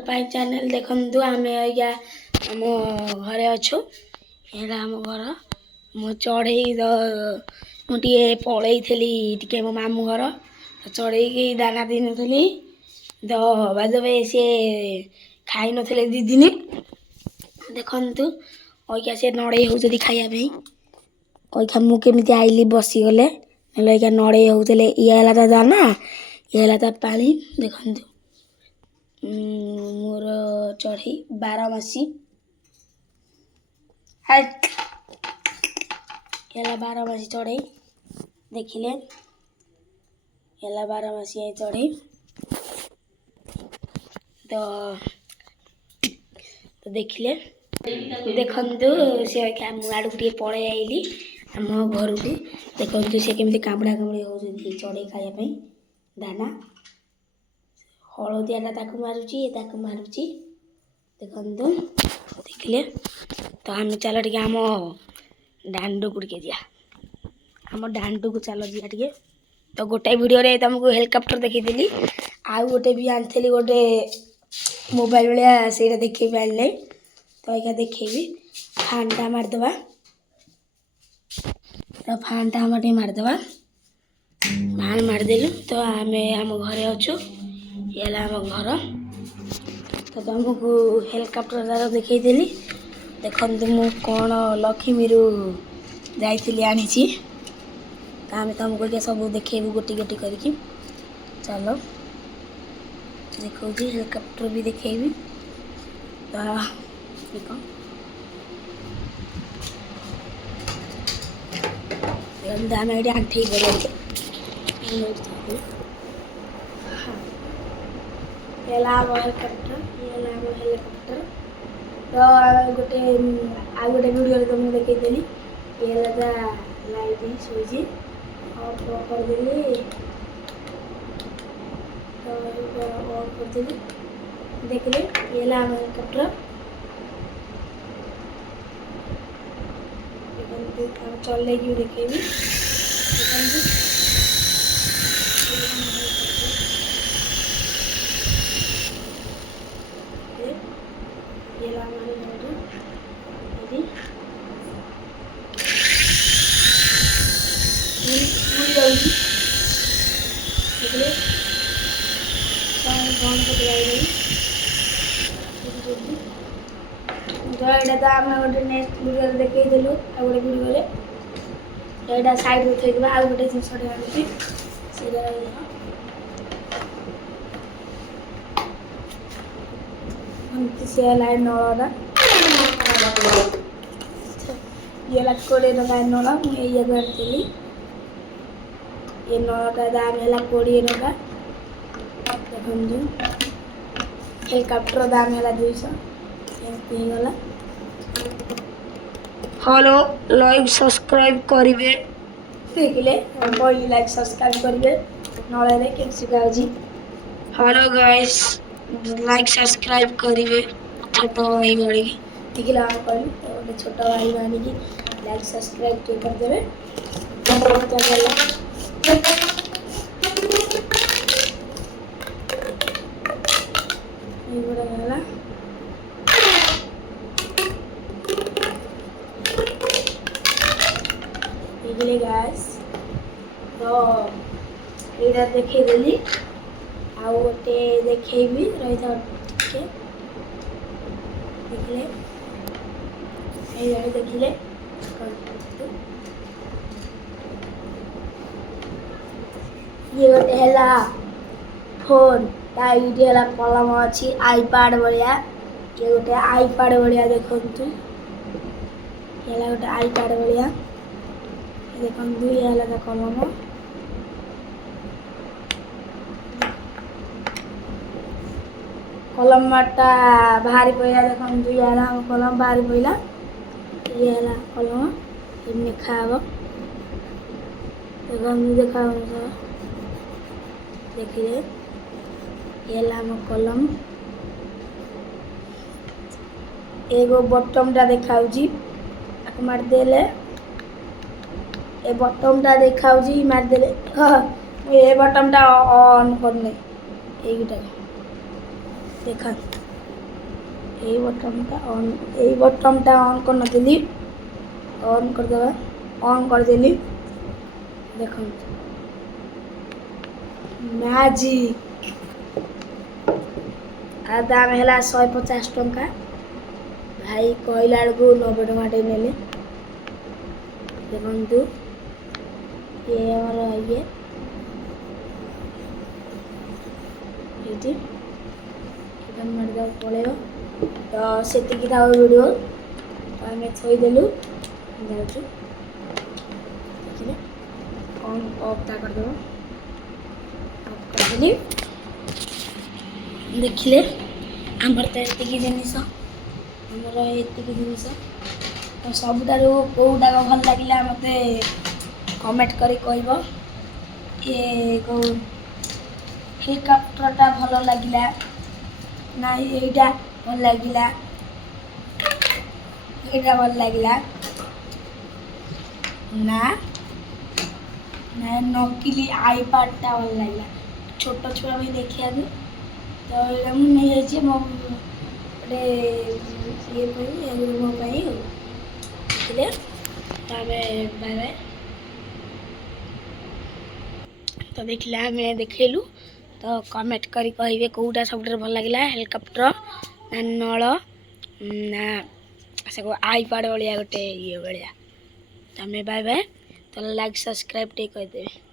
पाई channel देखु आम आज्ञा आम घरे अच्छु ये आम घर मो चढ़े मुझे पलई थी मो मामू घर चढ़े दाना दी नी तो बादे सी खाई नी दी दिन देखु अइका से नड़े हो खायापी अइका मुझे आइली बसीगले ना नड़े होते ये दाना ये पा देखु मोर चढ़ी 12 मासी ये 12 मासी चढ़ई देखिले ये 12 मासी चढ़ई तो देखिले देखु सी आड़ को पलि आईली आम घर को देखु सी केमी कामुड़ा कामुड़ी हो चढ़ई खायापी दाना हलदिया मारुची मारुची देखु देखिले तो आम चल टे आम दांडू को दिया आम दांडू को चल दिया टे तो गोटे वीडियो रे तुमको हेलिकॉप्टर देखी आउ गोटे भी आनी गोटे मोबाइल भाया से देखे पारे तो ये देखेबी फैनटा मारदे तो फैनटा आम मारदे फैन मारदेलु तो आम आम घरे अच्छु ये आम घर तो तुमको हेलिकॉप्टर द्वारा देखी देखु मु कौन लक्ष्मी जाइली आनी तो आम तुमको सब देखेबू गोटी गोटी करके चलो देखो हेलिकॉप्टर भी देखेबी तो देख आम ये आंठी पड़े हेलिकॉप्टर हेलिकॉप्टर तो गोटे आ गोटे वीडियो तुमको देखी ये लाइट सुइच ऑफ करदेली तो ऑफ करदेली देखिले ये हेलिकॉप्टर चल देखेबी तो यहाँ तो आम गोटे नेक्स्ट वीडियो देखी देलु आ गोटे वीडियो यहाँ साइड में थोड़ा आ गोटे जिन से लाइन नड़ा ये 20 टका नड़ा मुझे ये आनी ये नड़ाटा दाम है 20 टका देखु हेलिकॉप्टर दाम है 200 गला हेलो लाइक सब्सक्राइब करेंगे देखिले पहले लाइक सब्सक्राइब करेंगे नड़े के शिखाऊँ हेलो गाइस लाइक सब्सक्राइब करेंगे छोट भाई भाई देखिए कहली गोटे छोट भाई मानी लाइक सब्सक्राइब करदे देखिले गैस तो यहाँ देखीदेली आउ गोटे देखेबी रही था देखिले ये देखिले ये गोटे है फोन ये है कलम अच्छी आईपैड भाया ये गोटे आईपैड भाया देखु ये गोटे आईपैड भाया देखु ये है कलम कलम माटा बाहरी पड़ा देखु ये कलम बाहरी पड़ा ये है कलम ये लिखा हे देखु देखा देखिए ये कलम एगो बटमटा देखाऊँ मारदेले ए बटमटा देखाऊँ मारदेले हाँ ये बटमटा ऑन करने यहीटा देखा এই বটনটা অন କରିନଥିଲି ଅନ୍ କରିଦେବା ଅନ୍ କରିଦେଲି ଦେଖନ୍ତୁ ମ୍ୟାଜିକ୍ ଆ ଦାମ ହେଲା 150 ଟଙ୍କା ଭାଇ କହିଲା ବେଳକୁ 90 ଟଙ୍କା ନେଲେ ଦେଖନ୍ତୁ ये हमारा ये ଏଇଠି ଏଇଟା ମାରିଦେବା ପଳେଇବ ତ ସେତିକି ଥାଉ ଭିଡ଼ିଓ ତ ଆମେ ଥୋଇଦେଲୁ ଯାଉଛୁ ଦେଖିଲେ ଅନ୍ ଅଫ୍ଟା କରିଦେବ ଅଫ୍ କରିଦେଲି ଦେଖିଲେ ଆମର ତ ଏତିକି ଜିନିଷ ଆମର ଏତିକି ଜିନିଷ ତ ସବୁଠାରୁ କେଉଁଟାକ ଭଲ ଲାଗିଲା ମୋତେ कमेंट करी कहब ये हेलिकॉप्टरटा भल लगिला ना यहीटा भल लगिला एटा भल लगिला ना ना नकली आईपैडटा भल लगिला छोट छुआ भी देखिया तो ये नहीं जाइए मो गोटे ये मो देखिले तो आम बाय बाय तो देखला हमें देखलु तो कमेंट करी कहिबे कोउटा सबटर भल लागिला हेलिकॉप्टर ना नळ ना से आईपैड वालिया गोटे ये वालिया तो हमें बाय बाय तो लाइक सब्सक्राइब टे कर देबे।